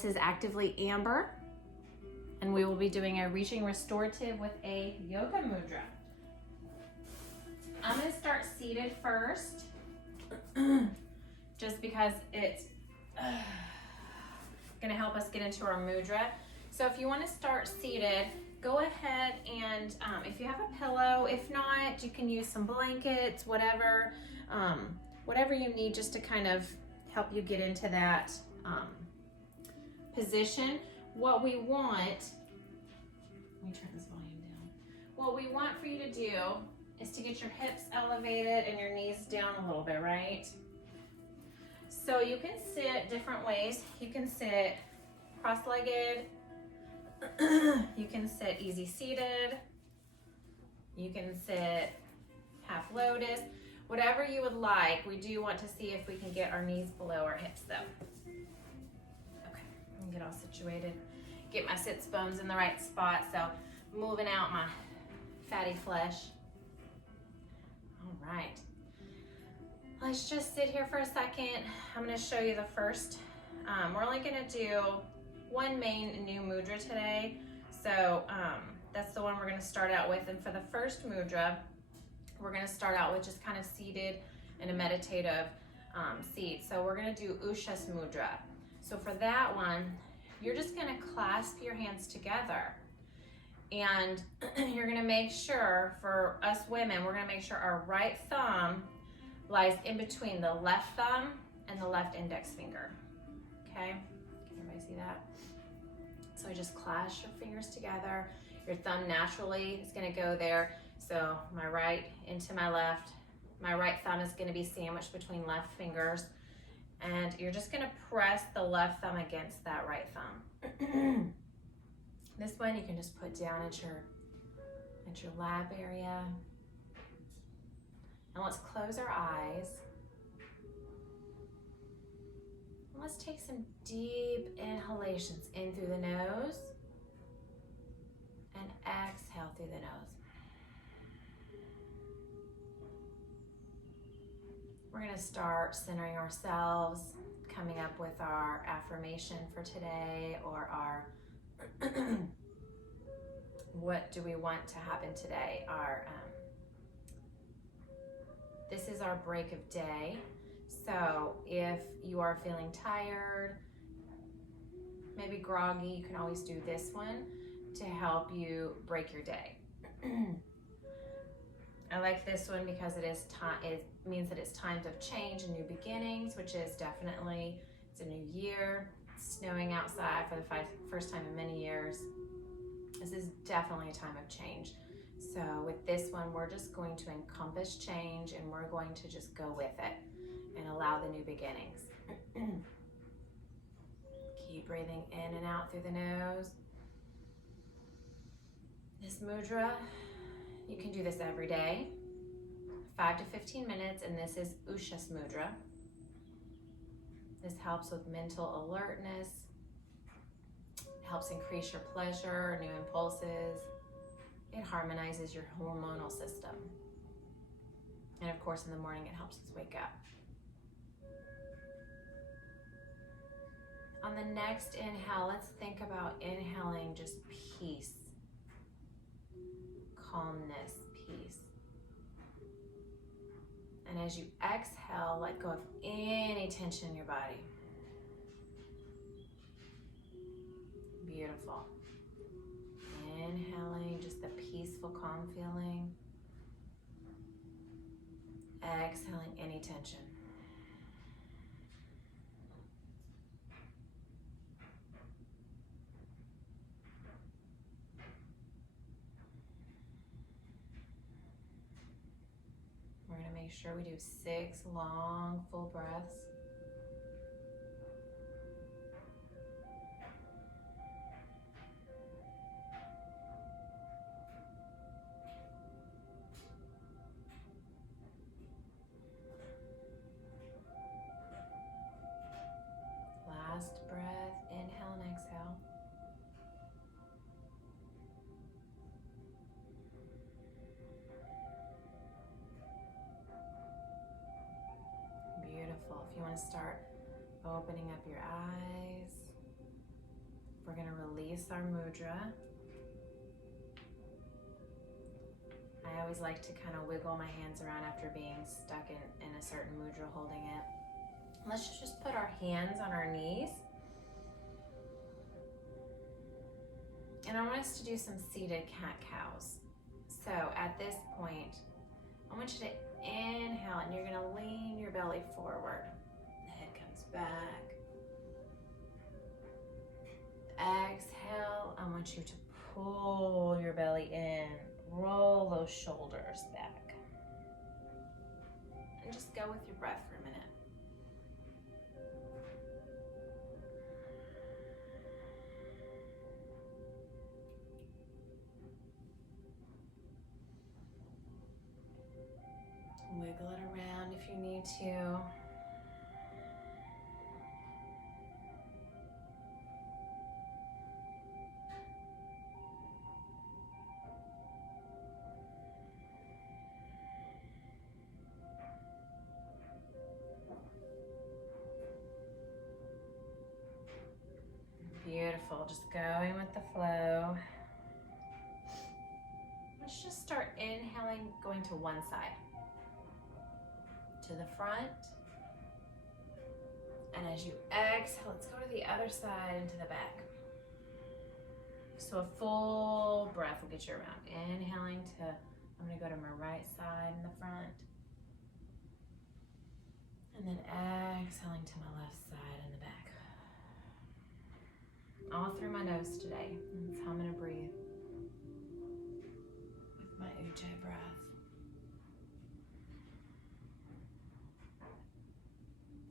This is Actively Amber, and we will be doing a reaching restorative with a yoga mudra. I'm going to start seated first, just because it's going to help us get into our mudra. So if you want to start seated, go ahead and if you have a pillow, if not, you can use some blankets, whatever you need just to kind of help you get into that position. What we want, let me turn this volume down. What we want for you to do is to get your hips elevated and your knees down a little bit, right? So you can sit different ways. You can sit cross-legged. You can sit easy seated. You can sit half lotus. Whatever you would like. We do want to see if we can get our knees below our hips though. Okay, let me get all situated. Get my sits bones in the right spot, so moving out my fatty flesh. All right. Let's just sit here for a second. I'm going to show you the first. We're only going to do one main new mudra today. So that's the one we're going to start out with. And for the first mudra, we're going to start out with just kind of seated in a meditative seat. So we're going to do Ushas Mudra. So for that one, you're just going to clasp your hands together. And you're going to make sure, for us women, we're going to make sure our right thumb lies in between the left thumb and the left index finger. Okay? Can everybody see that? So just clasp your fingers together. Your thumb naturally is going to go there. So my right into my left. My right thumb is going to be sandwiched between left fingers. And you're just going to press the left thumb against that right thumb. This one you can just put down at your lap area. And let's close our eyes. And let's take some deep inhalations in through the nose and exhale through the nose. We're going to start centering ourselves, coming up with our affirmation for today, or our what do we want to happen today? This is our break of day. So if you are feeling tired, maybe groggy, you can always do this one to help you break your day. I like this one because it means that it's times of change and new beginnings, which is definitely, it's a new year. It's snowing outside for the first time in many years. This is definitely a time of change. So with this one, we're just going to encompass change and we're going to just go with it and allow the new beginnings. Keep breathing in and out through the nose. This mudra, you can do this every day, 5 to 15 minutes, and this is Ushas Mudra. This helps with mental alertness, helps increase your pleasure, new impulses. It harmonizes your hormonal system. And of course, in the morning, it helps us wake up. On the next inhale, let's think about inhaling just peace, calmness, peace. And as you exhale, let go of any tension in your body. Beautiful. Inhaling just the peaceful, calm feeling. Exhaling any tension. We're going to make sure we do 6 long, full breaths. Last breath, inhale and exhale. Beautiful. If you want to release our mudra. I always like to kind of wiggle my hands around after being stuck in a certain mudra holding it. Let's just put our hands on our knees. And I want us to do some seated cat-cows. So at this point, I want you to inhale and you're gonna lean your belly forward. The head comes back. Exhale, I want you to pull your belly in. Roll those shoulders back. And just go with your breath for a minute. Wiggle it around if you need to. Beautiful, just going with the flow. Let's just start inhaling, going to one side. To the front. And as you exhale, let's go to the other side and to the back. So a full breath will get you around. Inhaling to, I'm gonna go to my right side in the front. And then exhaling to my left side in the back. All through my nose today. That's how I'm gonna breathe. With my Ujjayi breath.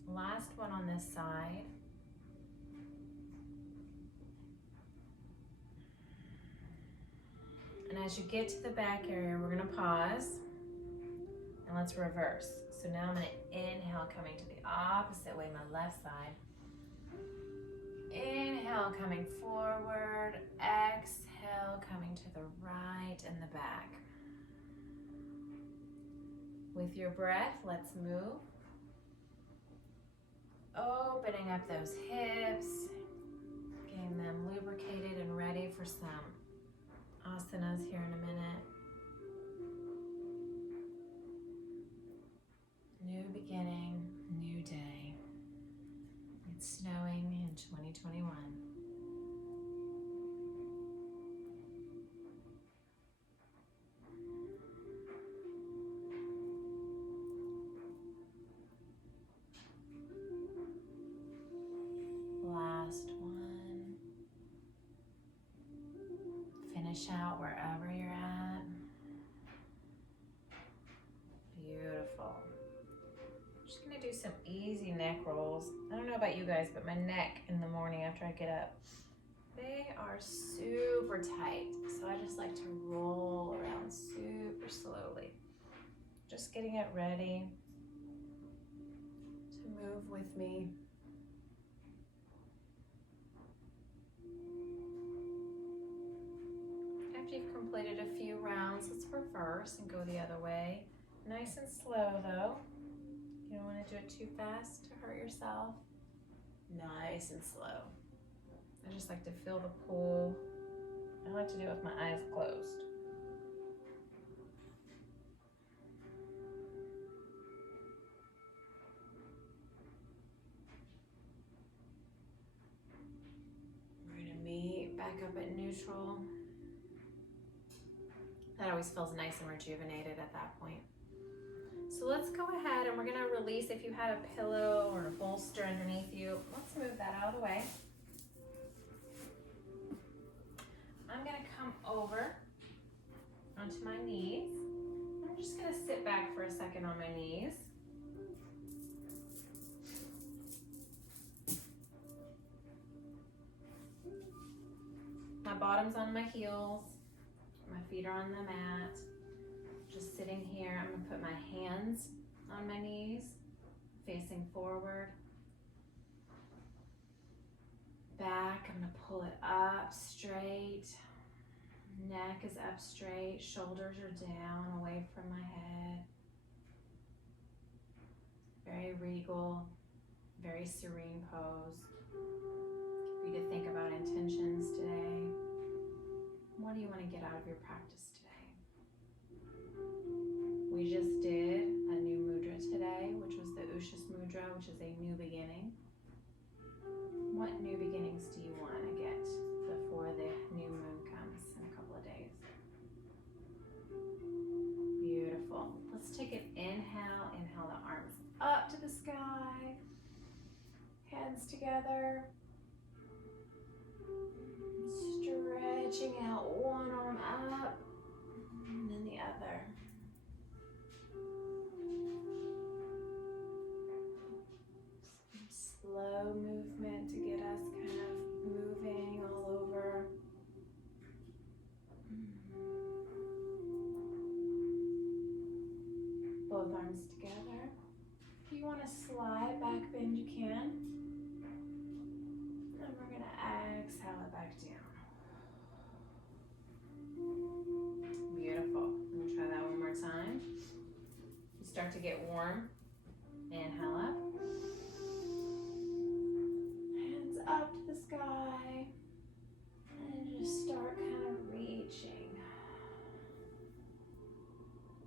Last one on this side. And as you get to the back area, we're gonna pause and let's reverse. So now I'm gonna inhale, coming to the opposite way, my left side. Inhale, coming forward. Exhale, coming to the right and the back. With your breath, let's move. Opening up those hips, getting them lubricated and ready for some asanas here in a minute. New beginning, new day. It's snowing in 2021. Last one. Finish out wherever you're at. Beautiful. Just gonna do some easy neck rolls. I don't know about you guys, but my neck in the morning after I get up, they are super tight. So I just like to roll around super slowly. Just getting it ready to move with me. After you've completed a few rounds, let's reverse and go the other way. Nice and slow though. You don't want to do it too fast to hurt yourself. Nice and slow. I just like to feel the pull. I like to do it with my eyes closed. We're gonna meet back up at neutral. That always feels nice and rejuvenated at that point. So let's go ahead and we're gonna release. If you had a pillow or a bolster underneath you, let's move that out of the way. I'm gonna come over onto my knees. I'm just gonna sit back for a second on my knees. My bottom's on my heels. My feet are on the mat. Just sitting here, I'm gonna put my hands on my knees, facing forward. Back, I'm gonna pull it up straight. Neck is up straight, shoulders are down, away from my head. Very regal, very serene pose. For you to think about intentions today. both arms together. If you want to slide back bend, you can. And we're going to exhale it back down. Beautiful. I'm going to try that one more time. You start to get warm. Inhale up. Hands up to the sky. And just start kind of reaching.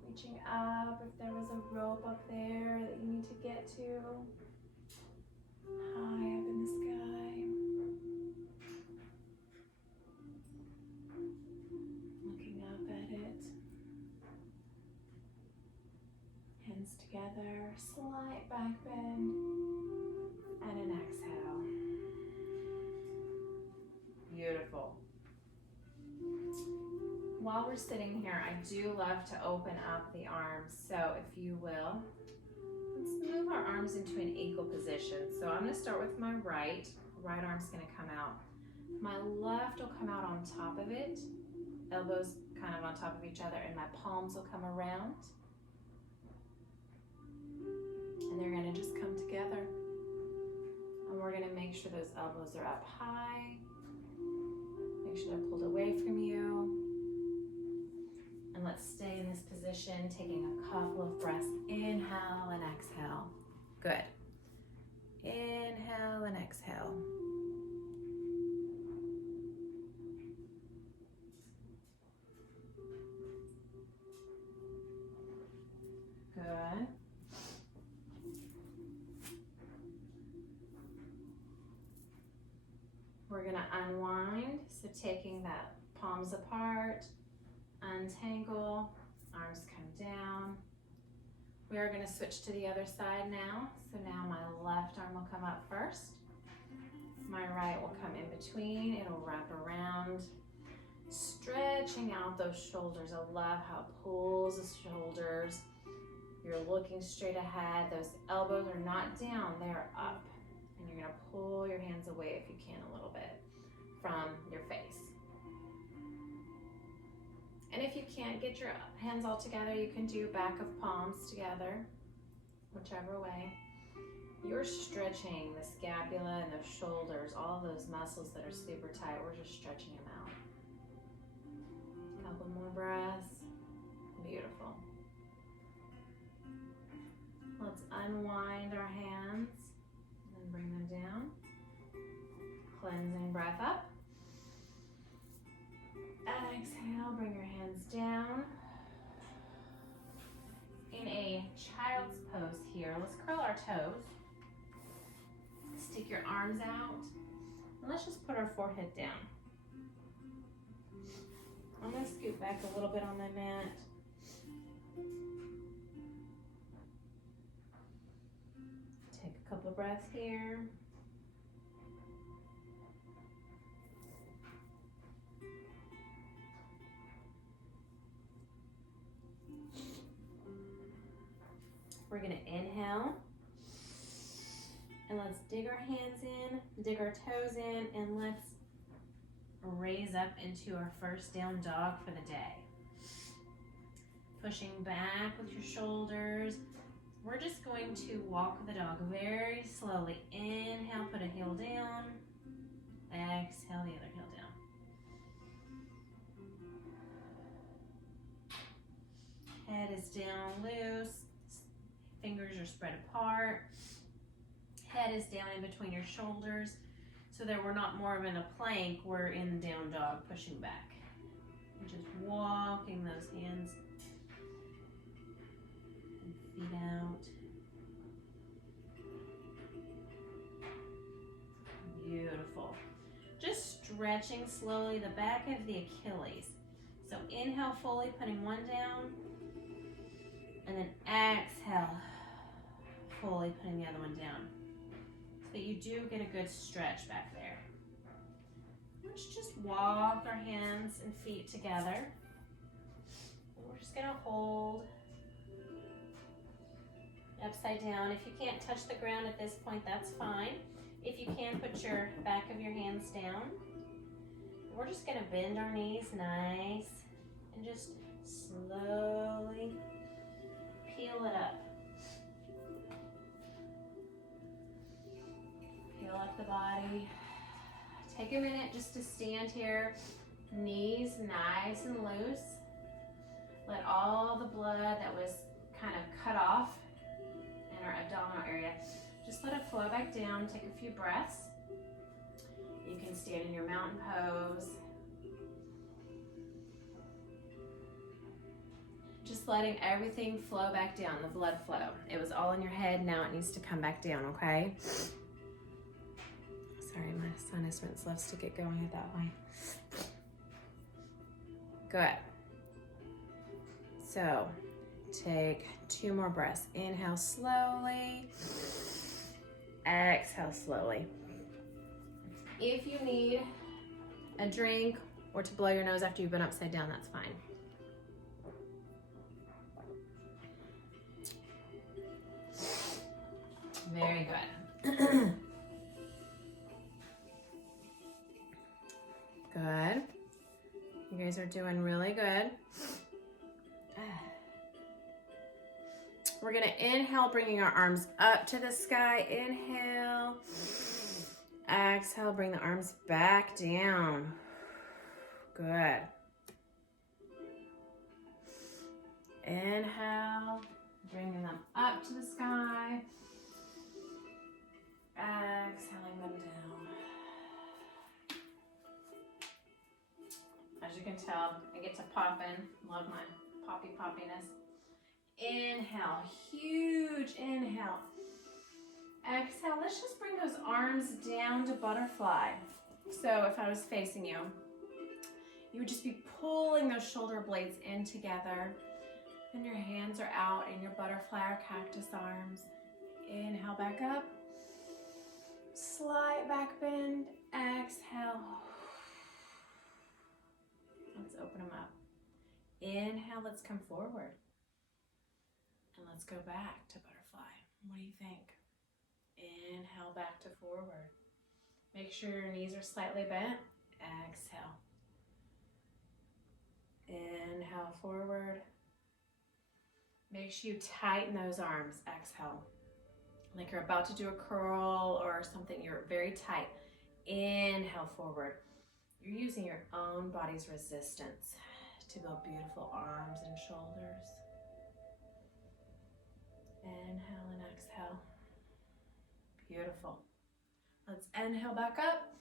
Reaching up if there was a rope up there that you need to get to. High up in the sky. Looking up at it. Hands together, slight back bend, and an exhale. Beautiful. While we're sitting here, I do love to open up the arms. So if you will, let's move our arms into an equal position. So I'm going to start with my right. Right arm's going to come out. My left will come out on top of it. Elbows kind of on top of each other, and my palms will come around. And they're going to just come together. And we're going to make sure those elbows are up high. Make sure they're pulled away from you. And let's stay in this position, taking a couple of breaths. Inhale and exhale. Good. Inhale and exhale. Good. We're going to unwind. So taking that palms apart, untangle, arms come down. We are going to switch to the other side now. So now my left arm will come up first. My right will come in between. It'll wrap around, stretching out those shoulders. I love how it pulls the shoulders. You're looking straight ahead. Those elbows are not down, they're up. And you're going to pull your hands away if you can a little bit from your face. And if you can't get your hands all together, you can do back of palms together, whichever way. You're stretching the scapula and the shoulders, all those muscles that are super tight. We're just stretching them out. A couple more breaths. Beautiful. Let's unwind our hands and bring them down. Cleansing breath up. Exhale, bring your hands down. In a child's pose here, let's curl our toes. Stick your arms out. And let's just put our forehead down. I'm going to scoot back a little bit on my mat. Take a couple breaths here. We're going to inhale, and let's dig our hands in, dig our toes in, and let's raise up into our first down dog for the day. Pushing back with your shoulders. We're just going to walk the dog very slowly. Inhale, put a heel down. Exhale, the other heel down. Head is down loose. Fingers are spread apart. Head is down in between your shoulders. So that we're not more of in a plank, we're in down dog, pushing back. And just walking those hands and feet out. Beautiful. Just stretching slowly the back of the Achilles. So inhale fully, putting one down. And then exhale, fully putting the other one down. So that you do get a good stretch back there. Let's just walk our hands and feet together. We're just gonna hold upside down. If you can't touch the ground at this point, that's fine. If you can, put your back of your hands down. We're just gonna bend our knees nice and just slowly Peel it up. Peel up the body. Take a minute just to stand here, knees nice and loose. Let all the blood that was kind of cut off in our abdominal area, just let it flow back down. Take a few breaths. You can stand in your mountain pose. Just letting everything flow back down, the blood flow. It was all in your head, now it needs to come back down, okay? Sorry, my sinus rinse loves to get going that way. Good. So, take 2 more breaths. Inhale slowly. Exhale slowly. If you need a drink or to blow your nose after you've been upside down, that's fine. Very good. Good. You guys are doing really good. We're gonna inhale, bringing our arms up to the sky. Inhale. Exhale, bring the arms back down. Good. Inhale, bringing them up to the sky. Exhaling them down. As you can tell, I get to pop in. Love my poppiness. Inhale, huge inhale. Exhale, let's just bring those arms down to butterfly. So if I was facing you, you would just be pulling those shoulder blades in together, and your hands are out in your butterfly or cactus arms. Inhale back up. Slight back bend. Exhale. Let's open them up. Inhale, let's come forward. And let's go back to butterfly. What do you think? Inhale back to forward. Make sure your knees are slightly bent. Exhale. Inhale forward. Make sure you tighten those arms. Exhale. Like you're about to do a curl or something, you're very tight. Inhale forward. You're using your own body's resistance to build beautiful arms and shoulders. Inhale and exhale. Beautiful. Let's inhale back up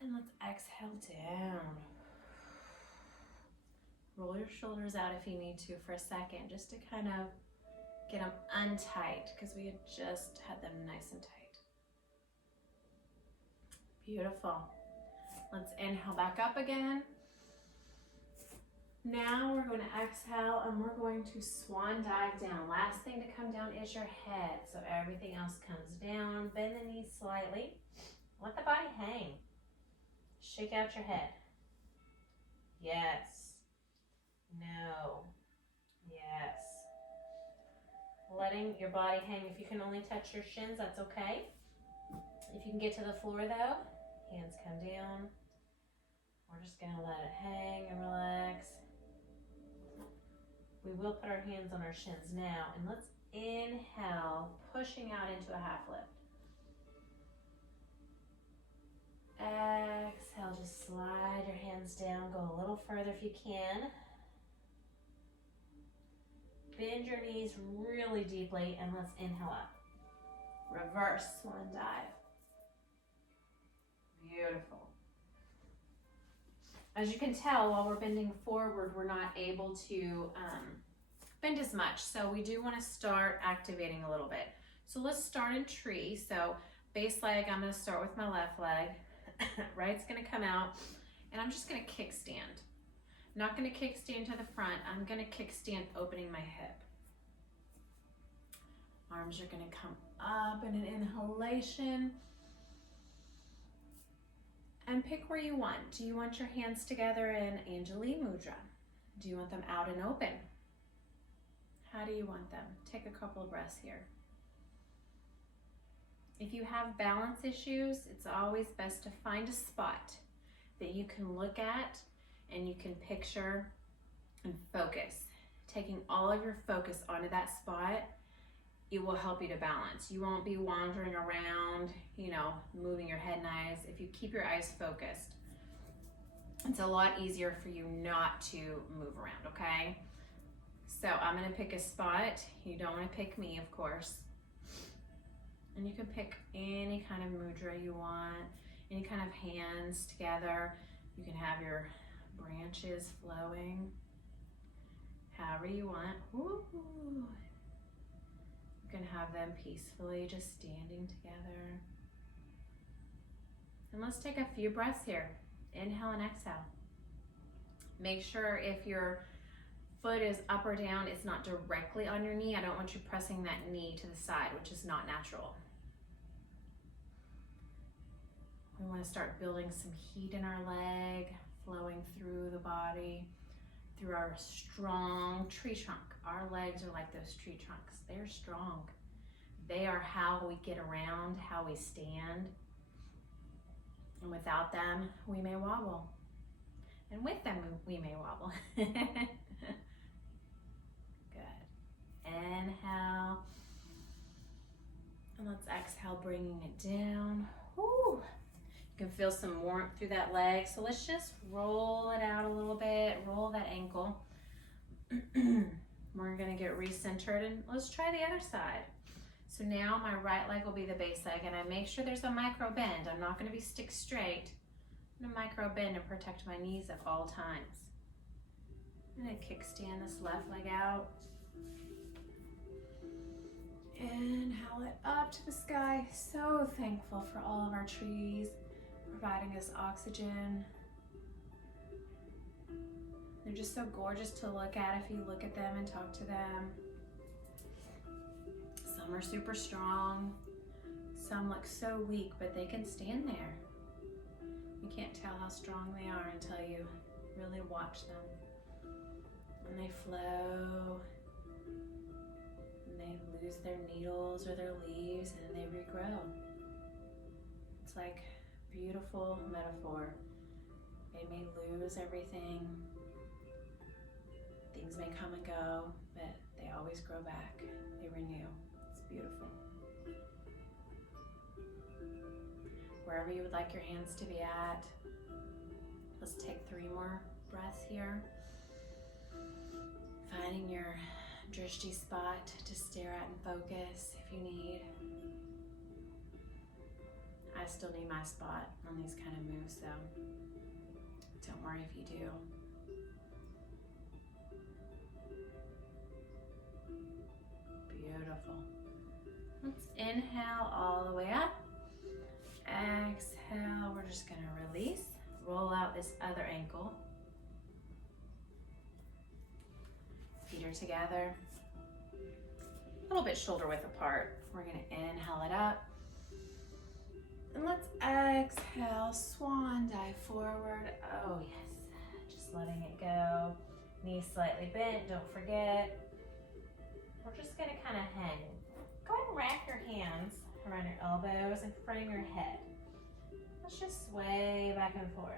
and let's exhale down. Roll your shoulders out if you need to for a second, just to kind of get them untight, because we had just had them nice and tight. Beautiful. Let's inhale back up again. Now we're going to exhale and we're going to swan dive down. Last thing to come down is your head. So everything else comes down. Bend the knees slightly. Let the body hang. Shake out your head. Yes. No. Yes. Letting your body hang. If you can only touch your shins, that's okay. If you can get to the floor though, hands come down. We're just going to let it hang and relax. We will put our hands on our shins now, and let's inhale, pushing out into a half lift. Exhale, just slide your hands down, go a little further if you can. Bend your knees really deeply, and let's inhale up. Reverse swan dive. Beautiful. As you can tell, while we're bending forward, we're not able to bend as much. So we do want to start activating a little bit. So let's start in tree. So base leg, I'm going to start with my left leg. Right's going to come out, and I'm just going to kickstand. Not going to kickstand to the front. I'm going to kickstand opening my hip. Arms are going to come up in an inhalation. And pick where you want. Do you want your hands together in Anjali Mudra? Do you want them out and open? How do you want them? Take a couple of breaths here. If you have balance issues, it's always best to find a spot that you can look at and you can picture and focus. taking all of your focus onto that spot, it will help you to balance. You won't be wandering around, you know, moving your head and eyes. If you keep your eyes focused, it's a lot easier for you not to move around, okay? So I'm gonna pick a spot. You don't wanna pick me, of course. And you can pick any kind of mudra you want, any kind of hands together. You can have your branches flowing, however you want. Woo. You can have them peacefully just standing together. And let's take a few breaths here. Inhale and exhale. Make sure if your foot is up or down, it's not directly on your knee. I don't want you pressing that knee to the side, which is not natural. We want to start building some heat in our leg, flowing through the body, through our strong tree trunk. Our legs are like those tree trunks. They're strong. They are how we get around, how we stand. And without them, we may wobble. And with them, we may wobble. Good. Inhale. And let's exhale, bringing it down. Woo. You can feel some warmth through that leg. So let's just roll it out a little bit. Roll that ankle. We're gonna get recentered and let's try the other side. So now my right leg will be the base leg and I make sure there's a micro bend. I'm not gonna be stick straight. I'm gonna micro bend and protect my knees at all times. I'm gonna kickstand this left leg out. Inhale it up to the sky. So thankful for all of our trees providing us oxygen. They're just so gorgeous to look at if you look at them and talk to them. Some are super strong. Some look so weak, but they can stand there. You can't tell how strong they are until you really watch them. And they flow. And they lose their needles or their leaves and they regrow. It's like a beautiful metaphor. They may lose everything. Things may come and go, but they always grow back. They renew. It's beautiful. Wherever you would like your hands to be at, let's take 3 more breaths here. Finding your drishti spot to stare at and focus if you need. I still need my spot on these kind of moves though. Don't worry if you do. Beautiful. Let's inhale all the way up. Exhale, we're just gonna release. Roll out this other ankle. Feet are together. A little bit shoulder width apart. We're gonna inhale it up. And let's exhale, swan dive forward. Oh yes, just letting it go. Knees slightly bent, don't forget. We're just gonna kind of hang. Go ahead and wrap your hands around your elbows and frame your head. Let's just sway back and forth.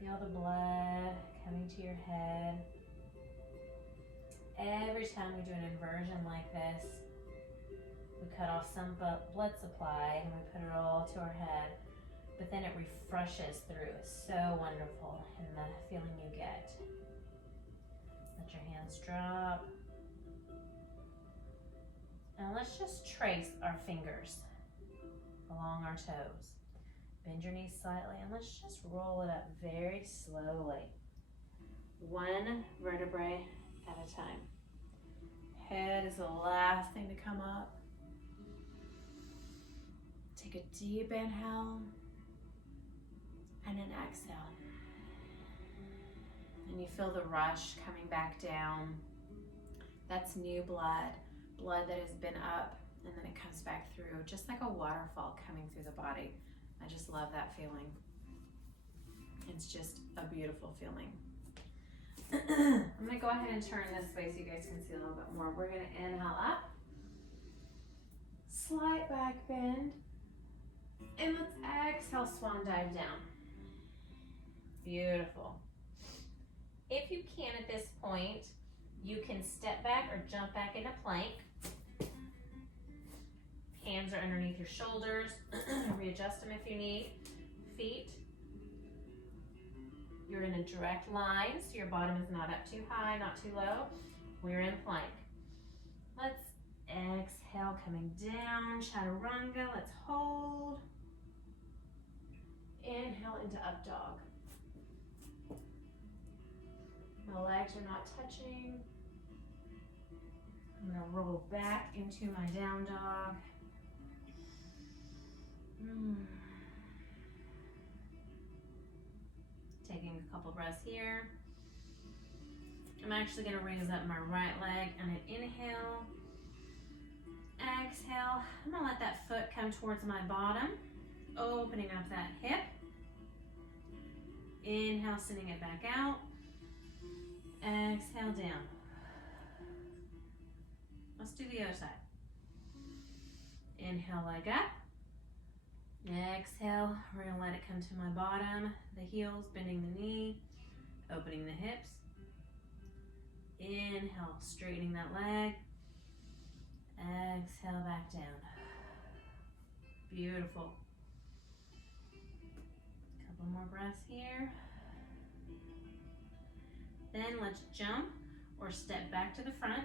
Feel the blood coming to your head. Every time we do an inversion like this, we cut off some blood supply and we put it all to our head, but then it refreshes through. It's so wonderful in the feeling you get. Let your hands drop. And let's just trace our fingers along our toes. Bend your knees slightly and let's just roll it up very slowly. 1 vertebrae at a time. Head is the last thing to come up. Take a deep inhale and an exhale. And you feel the rush coming back down. That's new blood, blood that has been up and then it comes back through, just like a waterfall coming through the body. I just love that feeling. It's just a beautiful feeling. I'm gonna go ahead and turn this way so you guys can see a little bit more. We're gonna inhale up, slight back bend, and let's exhale, swan dive down. Beautiful. If you can at this point, you can step back or jump back into plank. Hands are underneath your shoulders. Readjust them if you need. Feet. You're in a direct line, so your bottom is not up too high, not too low. We're in plank. Let's exhale, coming down, chaturanga. Let's hold. Inhale into up dog. My legs are not touching. I'm gonna roll back into my down dog. Taking a couple breaths here. I'm actually gonna raise up my right leg and an inhale. Exhale. I'm gonna let that foot come towards my bottom, opening up that hip. Inhale, sending it back out. Exhale, down. Let's do the other side. Inhale, leg up. Exhale, we're gonna let it come to my bottom, the heels, bending the knee, opening the hips. Inhale, straightening that leg. Exhale, back down. Beautiful. Couple more breaths here. Then let's jump or step back to the front.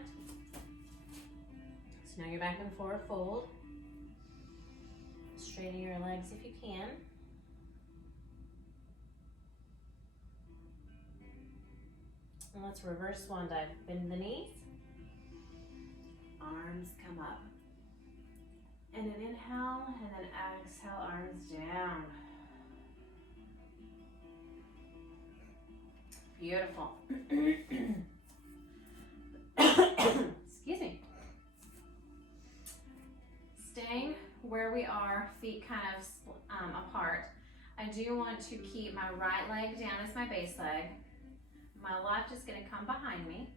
So now you're back in forward fold. Straighten your legs if you can. And let's reverse swan dive. Bend the knees. Arms come up. And an inhale, and then exhale, arms down. Beautiful. Excuse me. Staying where we are, feet kind of apart. I do want to keep my right leg down as my base leg. My left is going to come behind me.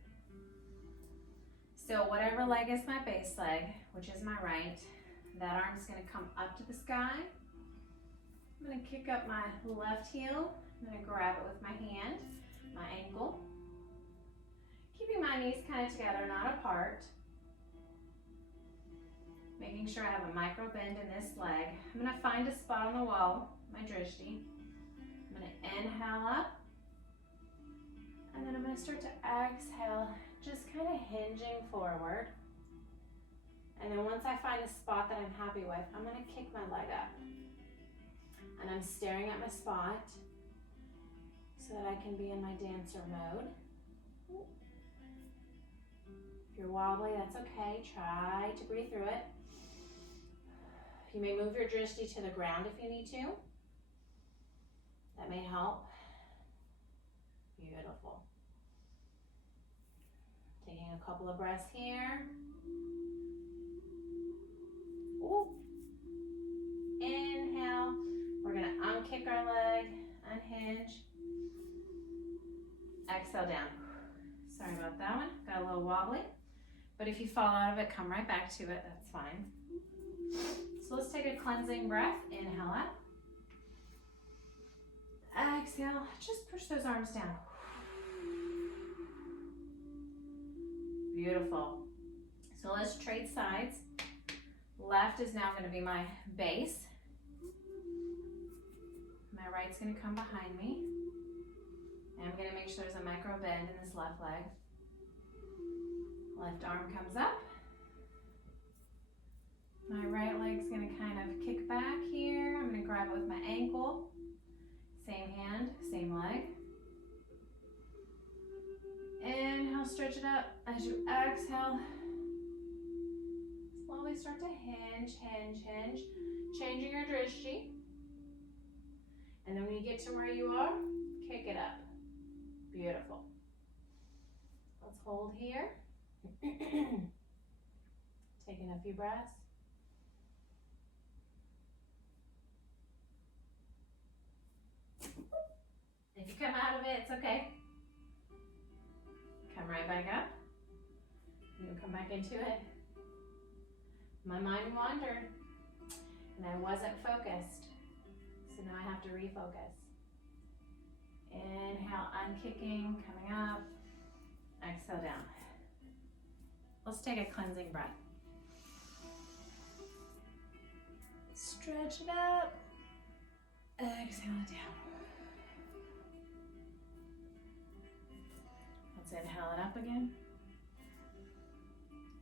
So whatever leg is my base leg, which is my right, that arm is going to come up to the sky. I'm going to kick up my left heel. I'm going to grab it with my hand, my ankle. Keeping my knees kind of together, not apart. Making sure I have a micro bend in this leg. I'm going to find a spot on the wall, my drishti. I'm going to inhale up. And then I'm going to start to exhale, just kind of hinging forward. And then once I find a spot that I'm happy with, I'm going to kick my leg up. And I'm staring at my spot so that I can be in my dancer mode. If you're wobbly, that's okay. Try to breathe through it. You may move your drishti to the ground if you need to. That may help. Beautiful. Taking a couple of breaths here. Ooh. Inhale. We're going to unkick our leg, unhinge. Exhale down. Sorry about that one. Got a little wobbly. But if you fall out of it, come right back to it. That's fine. So let's take a cleansing breath. Inhale up. Exhale. Just push those arms down. Beautiful. So let's trade sides. Left is now going to be my base. My right's going to come behind me. And I'm going to make sure there's a micro bend in this left leg. Left arm comes up. My right leg's going to kind of kick back here. I'm going to grab it with my ankle. Same hand, same leg. Inhale, stretch it up. As you exhale, slowly start to hinge, hinge, hinge. Changing your drishti. And then when you get to where you are, kick it up. Beautiful. Let's hold here. Taking a few breaths. If you come out of it, it's okay. Come right back up. You come back into it. My mind wandered and I wasn't focused. So now I have to refocus. Inhale, unkicking, coming up. Exhale down. Let's take a cleansing breath. Stretch it up. Exhale it down. Let's inhale it up again.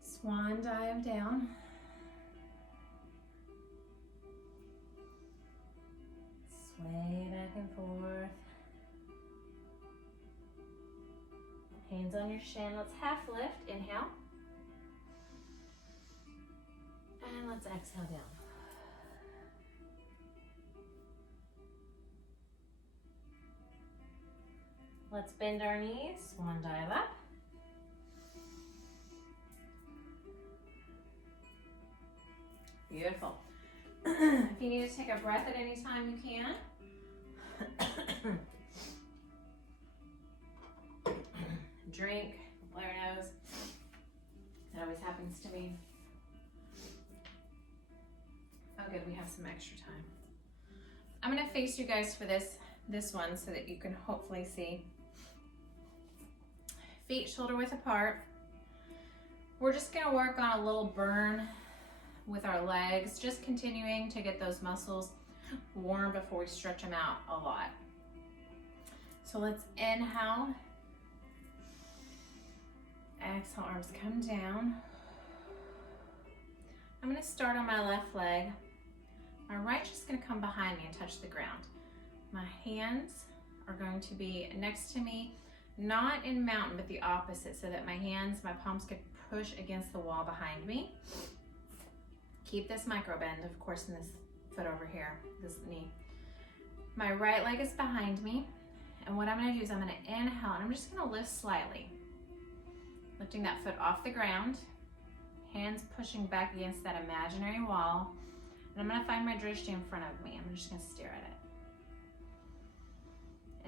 Swan dive down. Sway back and forth. Hands on your shin. Let's half lift. Inhale. And let's exhale down. Let's bend our knees. Swan dive up. Beautiful. If you need to take a breath at any time, you can. Drink, blow your nose. That always happens to me. Oh good, we have some extra time. I'm gonna face you guys for this one so that you can hopefully see. Feet shoulder width apart. We're just gonna work on a little burn with our legs, just continuing to get those muscles warm before we stretch them out a lot. So let's inhale. Exhale, arms come down. I'm gonna start on my left leg. My right's just gonna come behind me and touch the ground. My hands are going to be next to me, not in mountain, but the opposite, so that my palms could push against the wall behind me. Keep this micro bend, of course, in this foot over here, this knee. My right leg is behind me, and what I'm gonna do is I'm gonna inhale, and I'm just gonna lift slightly. Lifting that foot off the ground, hands pushing back against that imaginary wall, and I'm gonna find my drishti in front of me. I'm just gonna stare at it.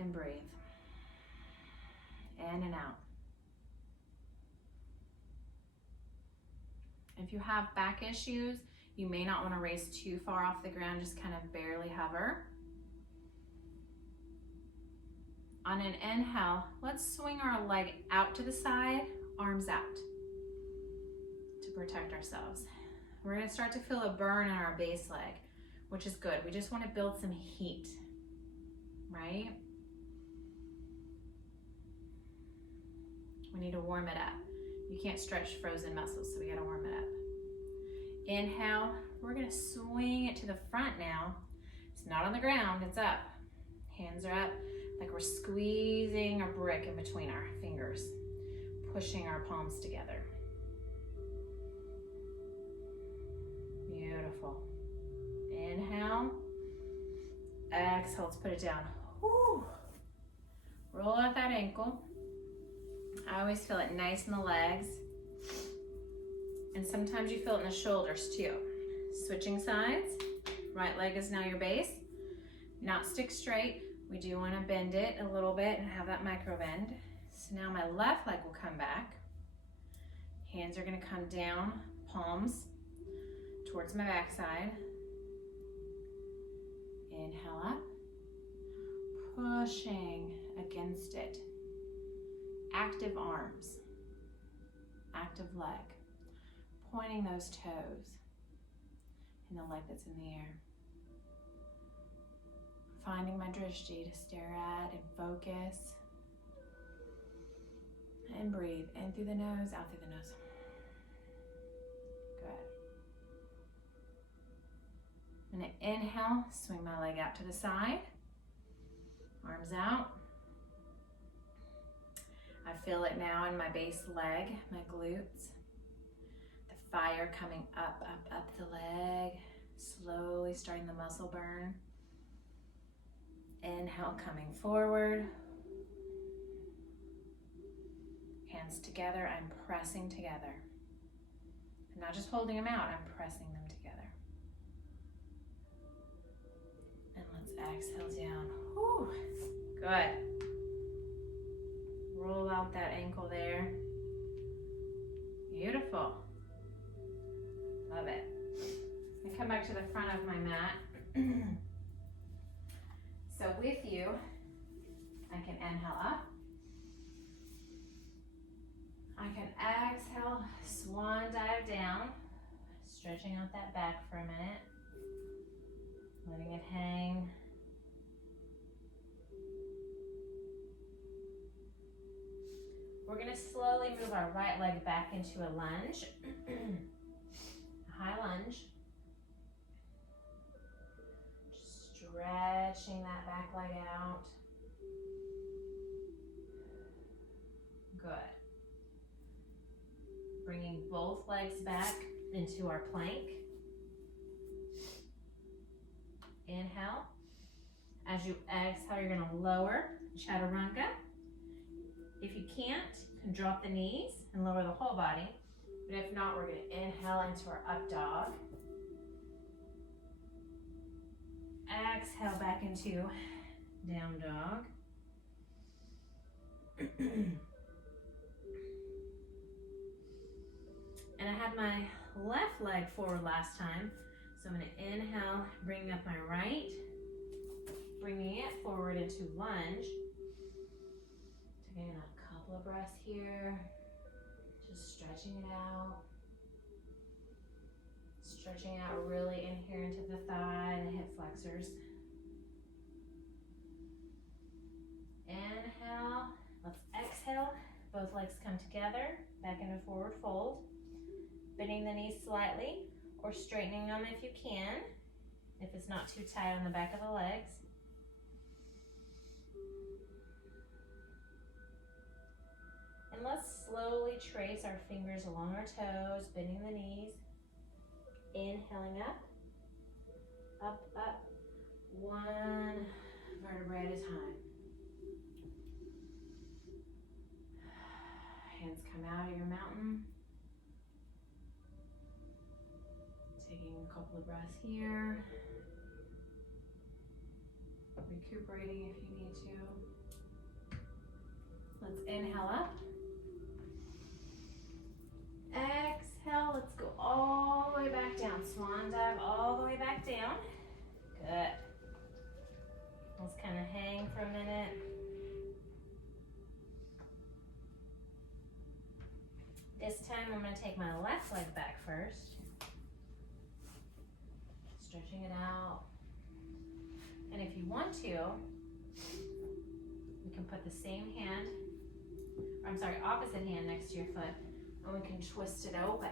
And breathe. In and out. If you have back issues, you may not want to raise too far off the ground, just kind of barely hover. On an inhale, let's swing our leg out to the side, arms out to protect ourselves. We're going to start to feel a burn in our base leg, which is good. We just want to build some heat, right? We need to warm it up. You can't stretch frozen muscles, so we got to warm it up. Inhale, we're gonna swing it to the front now. It's not on the ground, it's up. Hands are up, like we're squeezing a brick in between our fingers, pushing our palms together. Beautiful. Inhale, exhale, let's put it down. Whew. Roll out that ankle. I always feel it nice in the legs. And sometimes you feel it in the shoulders too. Switching sides. Right leg is now your base. Not stick straight. We do want to bend it a little bit and have that micro bend. So now my left leg will come back. Hands are going to come down, palms towards my backside. Inhale up. Pushing against it. Active arms. Active leg. Pointing those toes in the leg that's in the air. Finding my drishti to stare at and focus. And breathe in through the nose, out through the nose. Good. I'm gonna inhale, swing my leg out to the side. Arms out. I feel it now in my base leg, my glutes. Fire coming up the leg, slowly starting the muscle burn. Inhale, coming forward. Hands together, I'm pressing together. I'm not just holding them out, I'm pressing them together. And let's exhale down. Whew. Good. Roll out that ankle there. Beautiful. Love it. I come back to the front of my mat. So with you, I can inhale up. I can exhale, swan dive down, stretching out that back for a minute, letting it hang. We're gonna slowly move our right leg back into a lunge, a high lunge. Just stretching that back leg out. Good. Bringing both legs back into our plank. Inhale. As you exhale, you're gonna lower chaturanga. If you can't, you can drop the knees and lower the whole body. But if not, we're gonna inhale into our up dog. Exhale back into down dog. And I had my left leg forward last time. So I'm gonna inhale, bring up my right, bringing it forward into lunge. Taking a couple of breaths here, just stretching it out. Stretching out really in here into the thigh and the hip flexors. Inhale, let's exhale. Both legs come together, back into forward fold. Bending the knees slightly or straightening them if you can, if it's not too tight on the back of the legs. And let's slowly trace our fingers along our toes, bending the knees. Inhaling up, up, up, one vertebrae at a time. Hands come out of your mountain. Taking a couple of breaths here. Recuperating if you need to. Let's inhale up. Exhale, let's go all the way back down. Swan dive all the way back down. Good. Let's kind of hang for a minute. This time I'm going to take my left leg back first. Stretching it out. And if you want to, we can put the same hand, or I'm sorry, opposite hand next to your foot, and we can twist it open.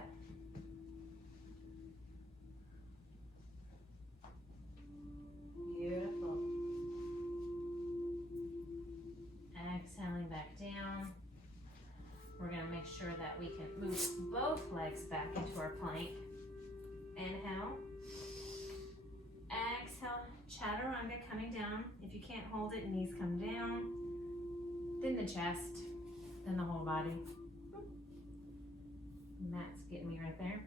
Beautiful. Exhaling back down. We're going to make sure that we can move both legs back into our plank. Inhale. Exhale, chaturanga coming down. If you can't hold it, knees come down. Then the chest, then the whole body. Matt's getting me right there.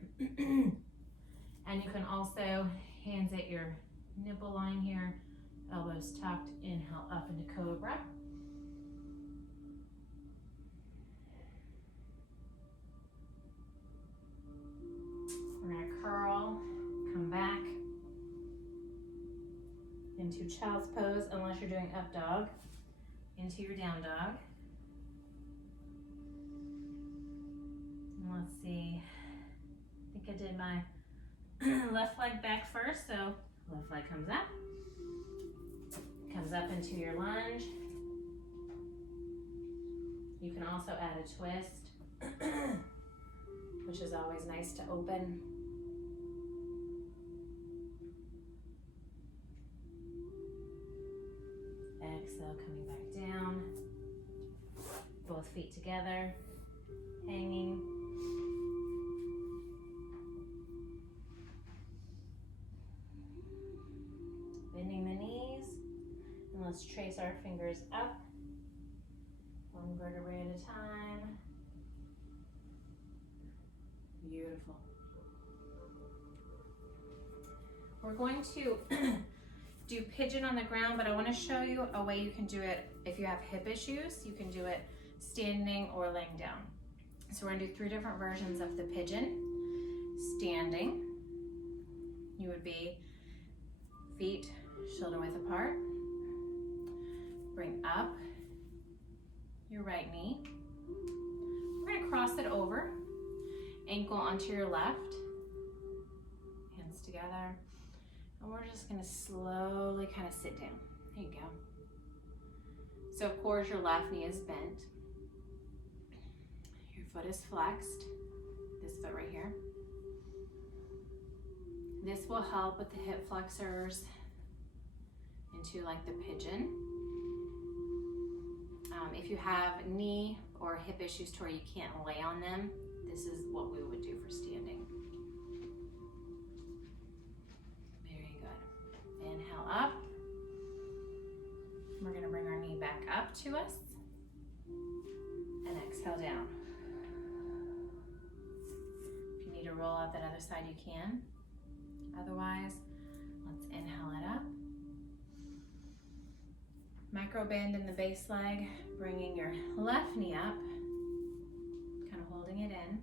And you can also, hands at your nipple line here, elbows tucked, inhale up into cobra. We're gonna curl, come back into child's pose, unless you're doing up dog, into your down dog. And let's see, I think I did my left leg back first, so left leg comes up into your lunge. You can also add a twist, which is always nice to open. Exhale, coming back down. Both feet together, hanging. Bending the knees. And let's trace our fingers up. One vertebrae at a time. Beautiful. We're going to do pigeon on the ground, but I want to show you a way you can do it. If you have hip issues, you can do it standing or laying down. So we're going to do 3 different versions of the pigeon. Standing, you would be feet shoulder width apart. Bring up your right knee. We're gonna cross it over, ankle onto your left, hands together, and we're just gonna slowly kind of sit down. There you go. So of course your left knee is bent. Your foot is flexed, this foot right here. This will help with the hip flexors into like the pigeon. If you have knee or hip issues to where you can't lay on them, this is what we would do for standing. Very good. Inhale up. We're gonna bring our knee back up to us and exhale down. If you need to roll out that other side, you can. Otherwise, let's inhale it up. Micro bend in the base leg, bringing your left knee up, kind of holding it in.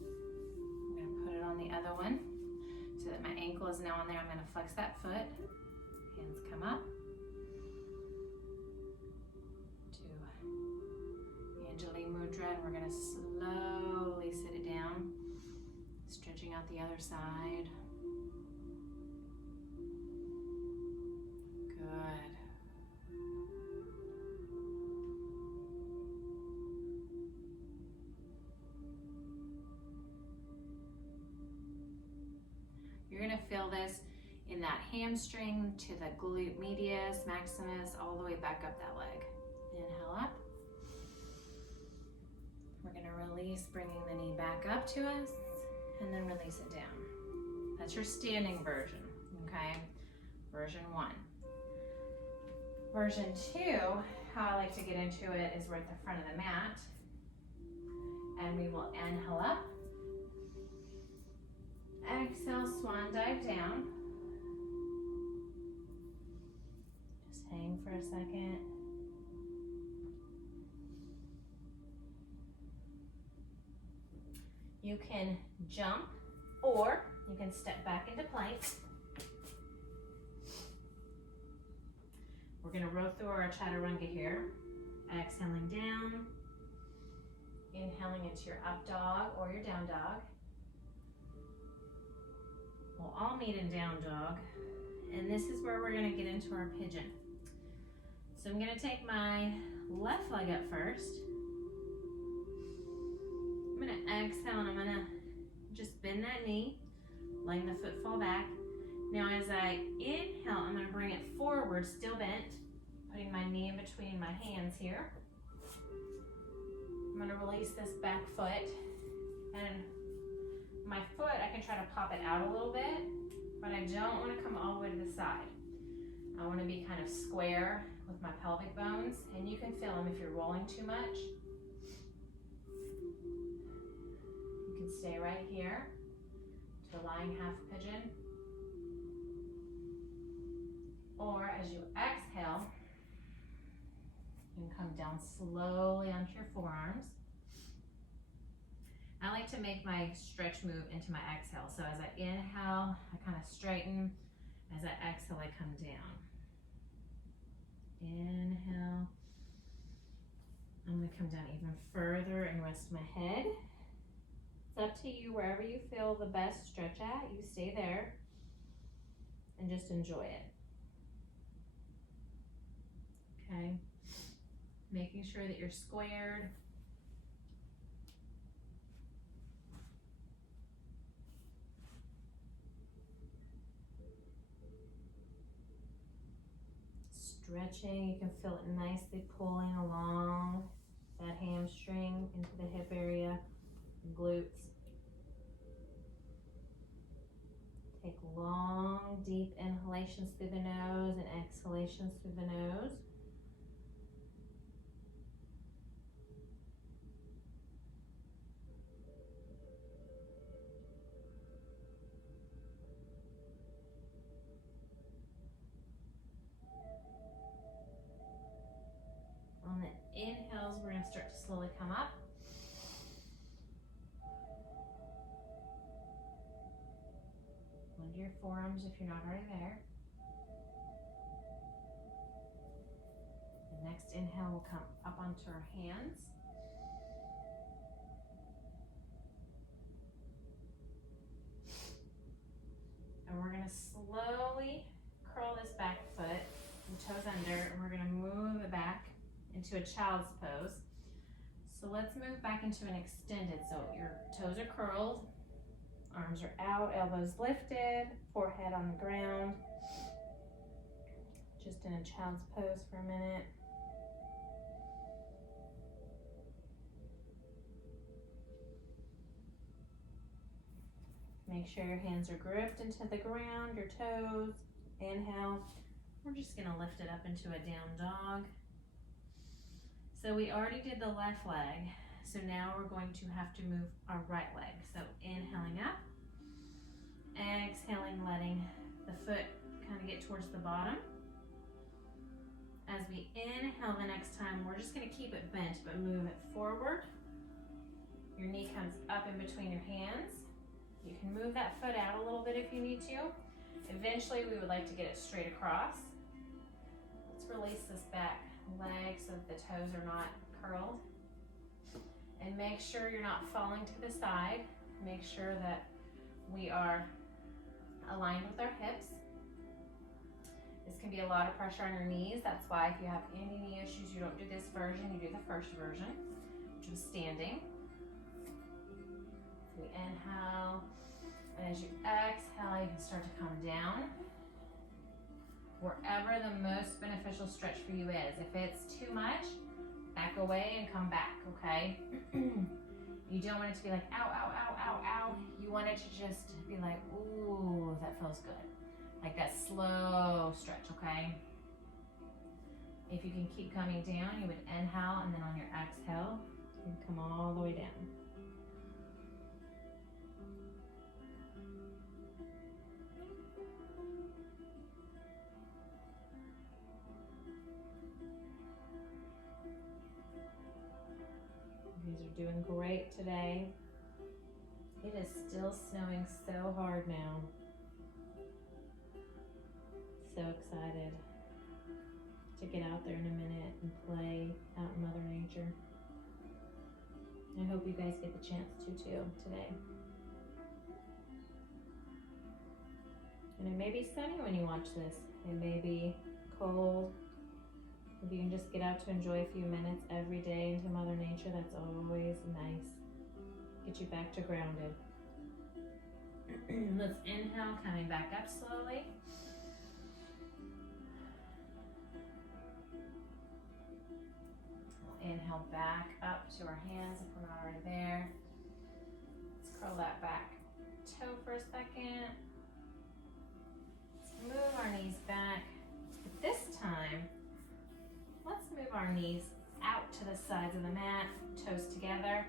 I'm gonna put it on the other one so that my ankle is now on there. I'm gonna flex that foot, hands come up. To Anjali Mudra, and we're gonna slowly sit it down, stretching out the other side. Good. You're gonna feel this in that hamstring to the glute medius, maximus, all the way back up that leg. Inhale up. We're gonna release, bringing the knee back up to us, and then release it down. That's your standing version, okay? Version 1. Version 2, how I like to get into it is we're at the front of the mat, and we will inhale up. Exhale, swan dive down. Just hang for a second. You can jump or you can step back into plank. We're gonna row through our chaturanga here. Exhaling down, inhaling into your up dog or your down dog. We'll all meet in down dog, and this is where we're gonna get into our pigeon. So I'm gonna take my left leg up first. I'm gonna exhale and I'm gonna just bend that knee, letting the foot fall back. Now as I inhale, I'm gonna bring it forward, still bent, putting my knee in between my hands here. I'm gonna release this back foot, and my foot, I can try to pop it out a little bit, but I don't wanna come all the way to the side. I wanna be kind of square with my pelvic bones, and you can feel them if you're rolling too much. You can stay right here to a lying half pigeon. Or as you exhale, you can come down slowly onto your forearms. I like to make my stretch move into my exhale. So as I inhale, I kind of straighten. As I exhale, I come down. Inhale. I'm gonna come down even further and rest my head. It's up to you, wherever you feel the best stretch at, you stay there and just enjoy it. Okay, making sure that you're squared. Stretching, you can feel it nicely pulling along that hamstring into the hip area, glutes. Take long, deep inhalations through the nose and exhalations through the nose. On the inhales, we're going to start to slowly come up. Under your forearms if you're not already there. The Next inhale, we'll come up onto our hands. And we're gonna slowly curl this back foot and toes under, and we're gonna move it back into a child's pose. So let's move back into an extended. So your toes are curled, arms are out, elbows lifted, forehead on the ground. Just in a child's pose for a minute. Make sure your hands are gripped into the ground, your toes. Inhale. We're just gonna lift it up into a down dog. So we already did the left leg. So now we're going to have to move our right leg. So inhaling up, exhaling, letting the foot kind of get towards the bottom. As we inhale the next time, we're just gonna keep it bent, but move it forward. Your knee comes up in between your hands. You can move that foot out a little bit if you need to. Eventually, we would like to get it straight across. Let's release this back leg so that the toes are not curled. And make sure you're not falling to the side. Make sure that we are aligned with our hips. This can be a lot of pressure on your knees. That's why if you have any knee issues, you don't do this version, you do the first version, which was standing. So we inhale, and as you exhale, you can start to come down. Wherever the most beneficial stretch for you is. If it's too much, back away and come back, okay? You don't want it to be like, ow, ow, ow, ow, ow. You want it to just be like, ooh, that feels good. Like that slow stretch, okay? If you can keep coming down, you would inhale, and then on your exhale, you can come all the way down. You guys are doing great today. It is still snowing so hard now. So excited to get out there in a minute and play out in Mother Nature. I hope you guys get the chance to too today. And it may be sunny when you watch this. It may be cold. If you can just get out to enjoy a few minutes every day into Mother Nature, that's always nice. Get you back to grounded. Let's inhale, coming back up slowly. Inhale back up to our hands if we're not already there. Let's curl that back toe for a second. Let's move our knees back. But this time, let's move our knees out to the sides of the mat, toes together.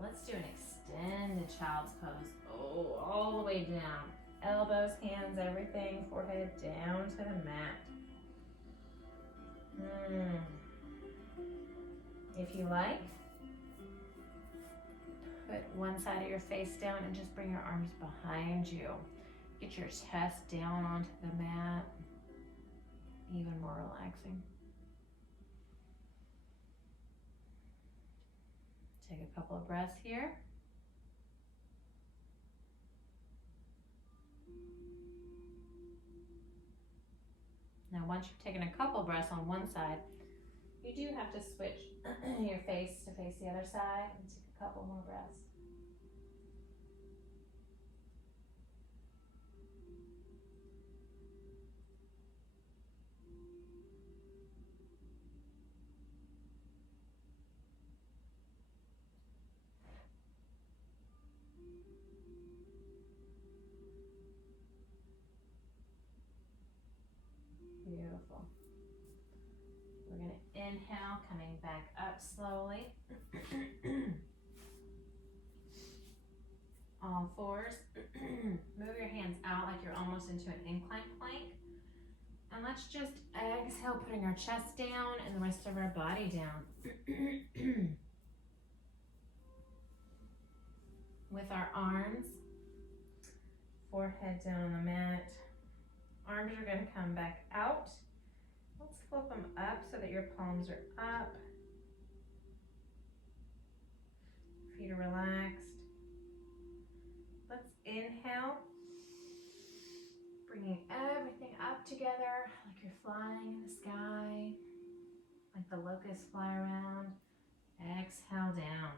Let's do an extended child's pose. Oh, all the way down. Elbows, hands, everything, forehead down to the mat. If you like, put one side of your face down and just bring your arms behind you. Get your chest down onto the mat. Even more relaxing. Take a couple of breaths here. Now, once you've taken a couple breaths on one side, you do have to switch your face to face the other side and take a couple more breaths. Beautiful. We're going to inhale, coming back up slowly. All fours. Move your hands out like you're almost into an incline plank. And let's just exhale, putting our chest down and the rest of our body down. With our arms, forehead down on the mat. Arms are going to come back out. Let's flip them up so that your palms are up. Feet are relaxed. Let's inhale, bringing everything up together like you're flying in the sky, like the locusts fly around. Exhale down.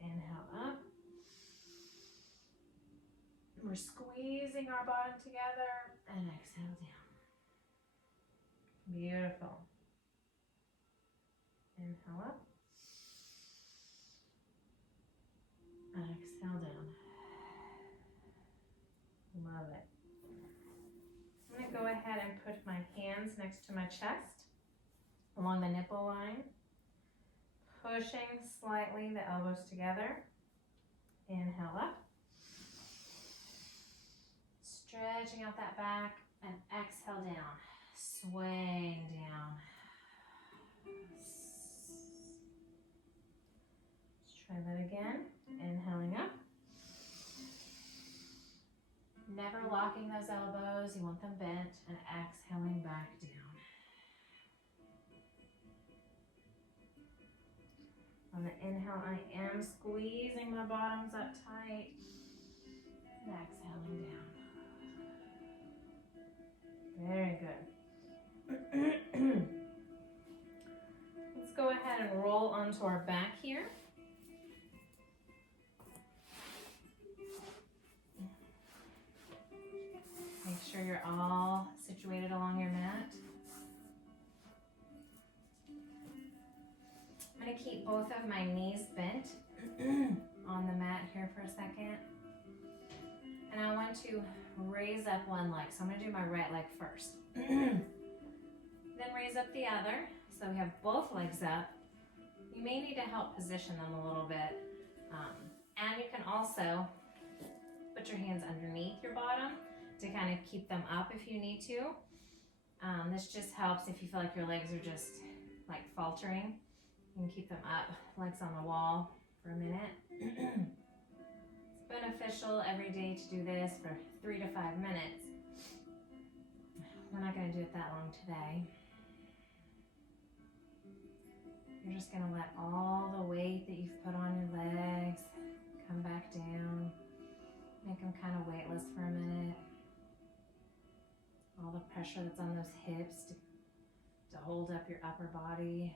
Inhale up. We're squeezing our bottom together and exhale down. Beautiful. Inhale up. Exhale down. Love it. I'm going to go ahead and put my hands next to my chest along the nipple line, pushing slightly the elbows together. Inhale up. Stretching out that back and exhale down. Swaying down. Let's try that again. Inhaling up. Never locking those elbows. You want them bent, and exhaling back down. On the inhale, I am squeezing my bottoms up tight and exhaling down. Very good. Let's go ahead and roll onto our back here. Make sure you're all situated along your mat. I'm going to keep both of my knees bent on the mat here for a second. And I want to raise up one leg. So I'm going to do my right leg first. Then raise up the other. So we have both legs up. You may need to help position them a little bit. And you can also put your hands underneath your bottom to kind of keep them up if you need to. This just helps if you feel like your legs are just like faltering. You can keep them up, legs on the wall for a minute. It's beneficial every day to do this for 3 to 5 minutes. We're not going to do it that long today. You're just going to let all the weight that you've put on your legs come back down. Make them kind of weightless for a minute. All the pressure that's on those hips to hold up your upper body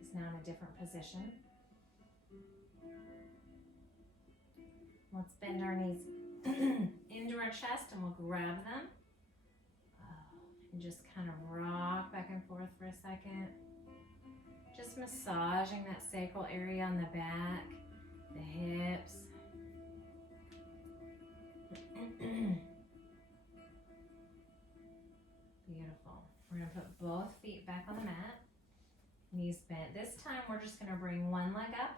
is now in a different position. Let's bend our knees into our chest and we'll grab them. And just kind of rock back and forth for a second. Just massaging that sacral area on the back, the hips. Beautiful. We're going to put both feet back on the mat. Knees bent. This time we're just going to bring one leg up,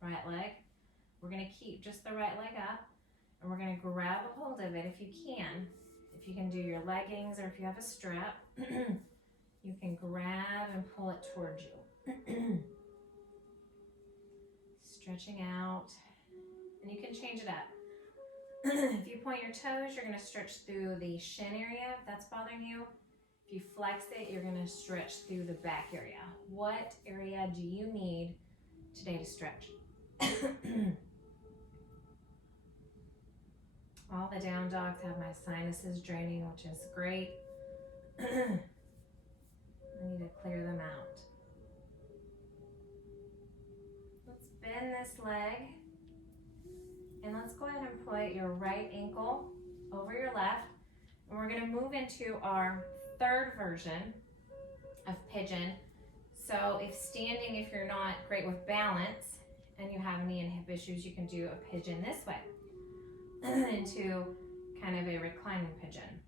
right leg. We're going to keep just the right leg up, and we're going to grab a hold of it if you can. If you can do your leggings or if you have a strap, you can grab and pull it towards you. Stretching out, and you can change it up. If you point your toes, you're going to stretch through the shin area if that's bothering you. If you flex it, you're going to stretch through the back area. What area do you need today to stretch? All the down dogs have my sinuses draining, which is great. I need to clear them out. Let's bend this leg. And let's go ahead and put your right ankle over your left. And we're going to move into our third version of pigeon. So if standing, if you're not great with balance and you have knee and hip issues, you can do a pigeon this way into kind of a reclining pigeon.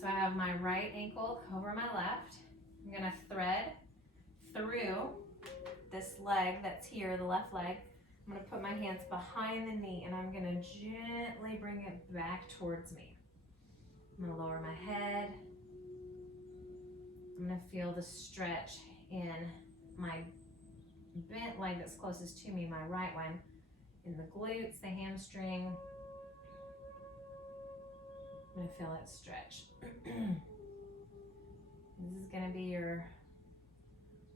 So I have my right ankle over my left. I'm going to thread through this leg that's here, the left leg. I'm going to put my hands behind the knee and I'm going to gently bring it back towards me. I'm going to lower my head. I'm going to feel the stretch in my bent leg that's closest to me, my right one, in the glutes, the hamstring. I'm gonna feel it stretch. This is gonna be your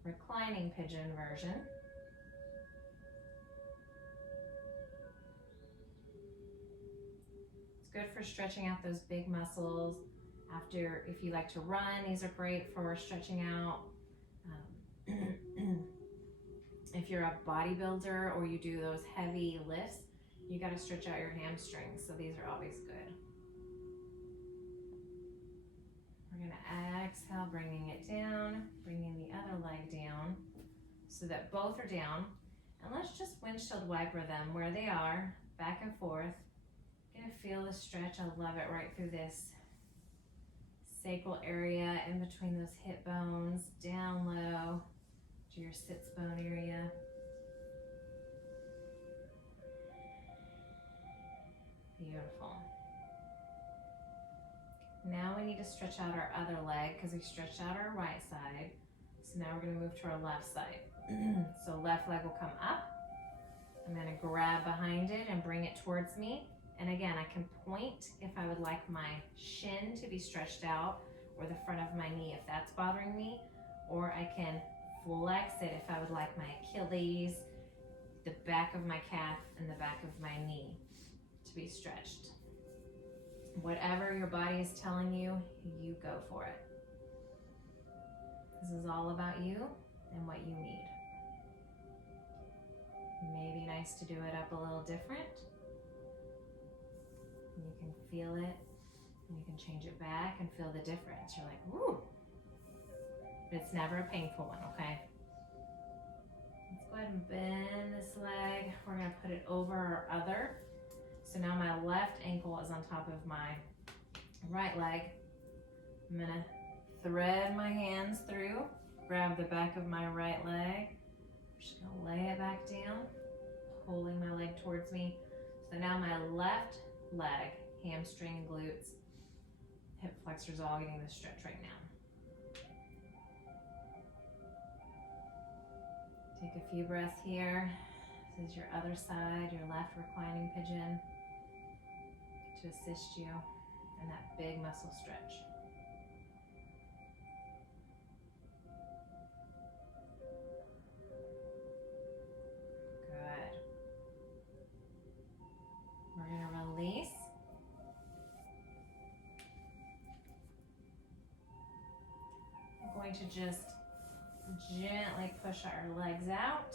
reclining pigeon version. It's good for stretching out those big muscles. After, if you like to run, these are great for stretching out. If you're a bodybuilder or you do those heavy lifts, you got to stretch out your hamstrings, so these are always good. We're going to exhale, bringing it down, bringing the other leg down so that both are down. And let's just windshield wiper them where they are, back and forth. Going to feel the stretch. I love it right through this sacral area, in between those hip bones, down low to your sits bone area. Beautiful. Now we need to stretch out our other leg because we stretched out our right side. So now we're going to move to our left side. So left leg will come up. I'm going to grab behind it and bring it towards me. And again, I can point if I would like my shin to be stretched out or the front of my knee if that's bothering me, or I can flex it if I would like my Achilles, the back of my calf, and the back of my knee to be stretched. Whatever your body is telling you, you go for it. This is all about you and what you need. It may be nice to do it up a little different. You can feel it, and you can change it back and feel the difference. You're like, woo! But it's never a painful one, okay? Let's go ahead and bend this leg. We're gonna put it over our other. So now my left ankle is on top of my right leg. I'm gonna thread my hands through, grab the back of my right leg. I'm just gonna lay it back down, pulling my leg towards me. So now my left leg, hamstring, glutes, hip flexors, all getting the stretch right now. Take a few breaths here. This is your other side, your left reclining pigeon, to assist you in that big muscle stretch. Good. We're going to release. We're going to just gently push our legs out.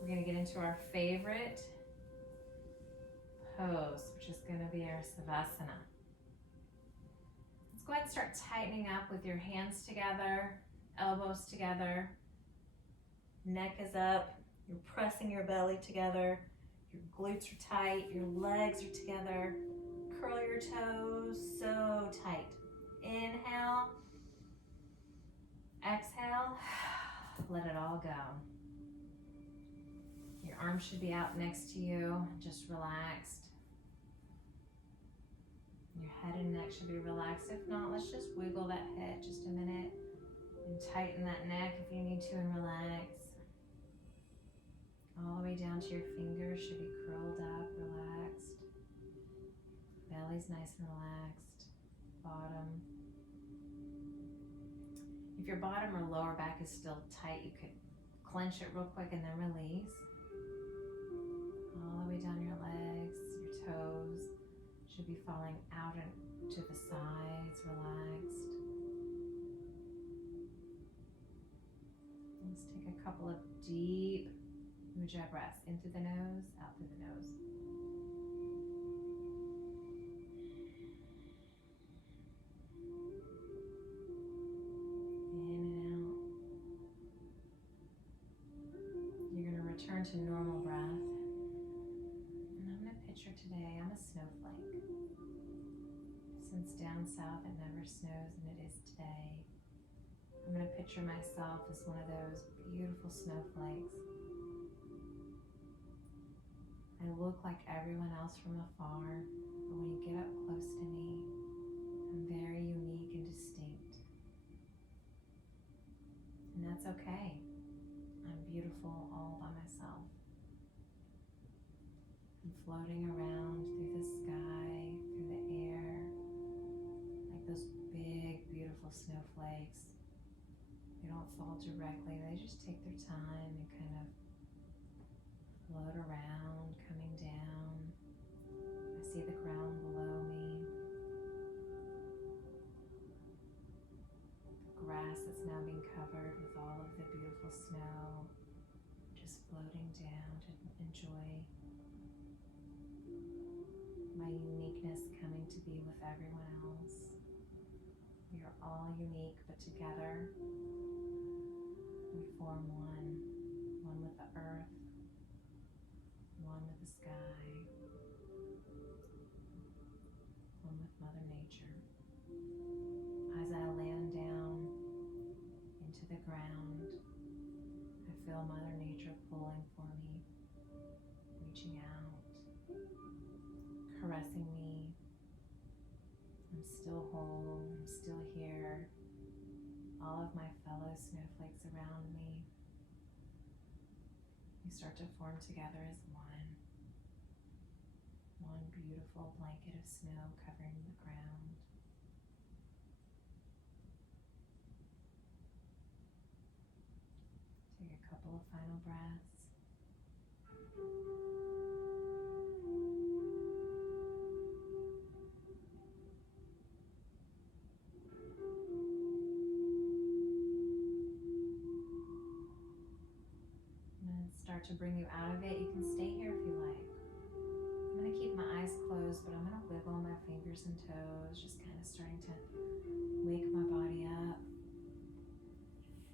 We're going to get into our favorite pose, which is going to be our Savasana. Let's go ahead and start tightening up with your hands together, elbows together, neck is up, you're pressing your belly together, your glutes are tight, your legs are together, curl your toes so tight. Inhale, exhale, let it all go. Your arms should be out next to you, just relaxed. Your head and neck should be relaxed. If not, let's just wiggle that head just a minute and tighten that neck if you need to and relax. All the way down to your fingers should be curled up, relaxed. Belly's nice and relaxed. Bottom. If your bottom or lower back is still tight, you could clench it real quick and then release. All the way down your legs, your toes should be falling out and to the sides, relaxed. Let's take a couple of deep Ujjayi breaths, in through the nose, out through the nose. In and out. You're going to return to normal breath. And I'm going to picture today, I'm a snowflake. Since down south it never snows, and it is today. I'm going to picture myself as one of those beautiful snowflakes. I look like everyone else from afar, but when you get up close to me, I'm very unique and distinct. And that's okay. I'm beautiful all by myself. I'm floating around through the sky, through the air, beautiful snowflakes. They don't fall directly, they just take their time and kind of float around, coming down. I see the ground below me. The grass that's now being covered with all of the beautiful snow, just floating down to enjoy my uniqueness coming to be with everyone else. We are all unique, but together we form one with the earth, one with the sky, one with Mother Nature. As I land down into the ground, I feel Mother Nature pulling for me, reaching out, caressing me. I'm still whole, I'm still here. All of my fellow snowflakes around me. We start to form together as one. One beautiful blanket of snow covering the ground. Take a couple of final breaths. Start to bring you out of it. You can stay here if you like. I'm going to keep my eyes closed, but I'm going to wiggle my fingers and toes, just kind of starting to wake my body up.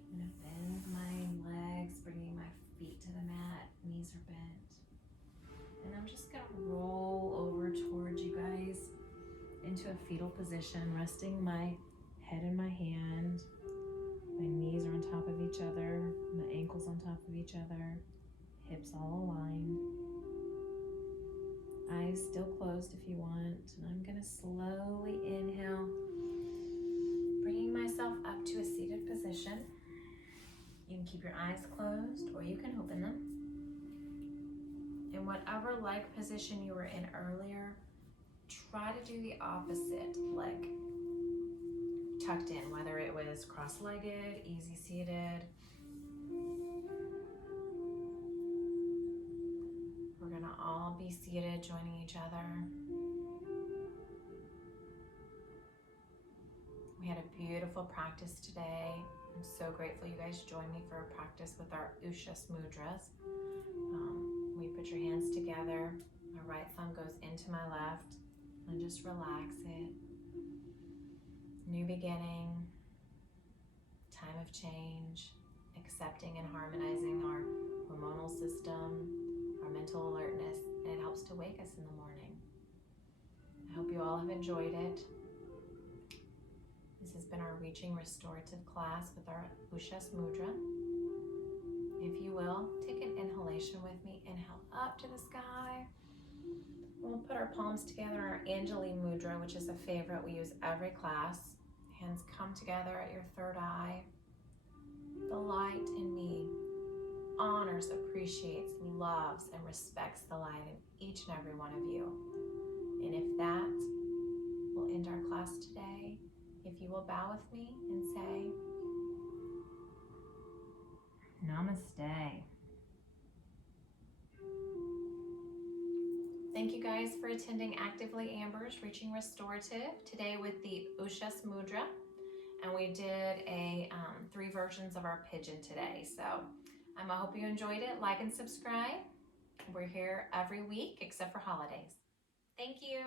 I'm going to bend my legs, bringing my feet to the mat, knees are bent. And I'm just going to roll over towards you guys into a fetal position, resting my head in my hand. My knees are on top of each other, my ankles on top of each other. Hips all aligned. Eyes still closed if you want. And I'm going to slowly inhale, bringing myself up to a seated position. You can keep your eyes closed or you can open them. In whatever leg position you were in earlier, try to do the opposite, leg tucked in, whether it was cross-legged, easy seated. We're gonna all be seated, joining each other. We had a beautiful practice today. I'm so grateful you guys joined me for a practice with our Ushas Mudras. We put your hands together. My right thumb goes into my left and just relax it. New beginning, time of change, accepting and harmonizing our hormonal system, our mental alertness, and it helps to wake us in the morning. I hope you all have enjoyed it. This has been our Reaching Restorative class with our Ushas Mudra. If you will, take an inhalation with me. Inhale up to the sky. We'll put our palms together, our Anjali Mudra, which is a favorite we use every class. Hands come together at your third eye. The light in me honors, appreciates, loves, and respects the light in each and every one of you. And if that will end our class today, if you will bow with me and say, Namaste. Thank you guys for attending Actively Amber's Reaching Restorative today with the Ushas Mudra. And we did 3 versions of our pigeon today. So I hope you enjoyed it. Like and subscribe. We're here every week except for holidays. Thank you.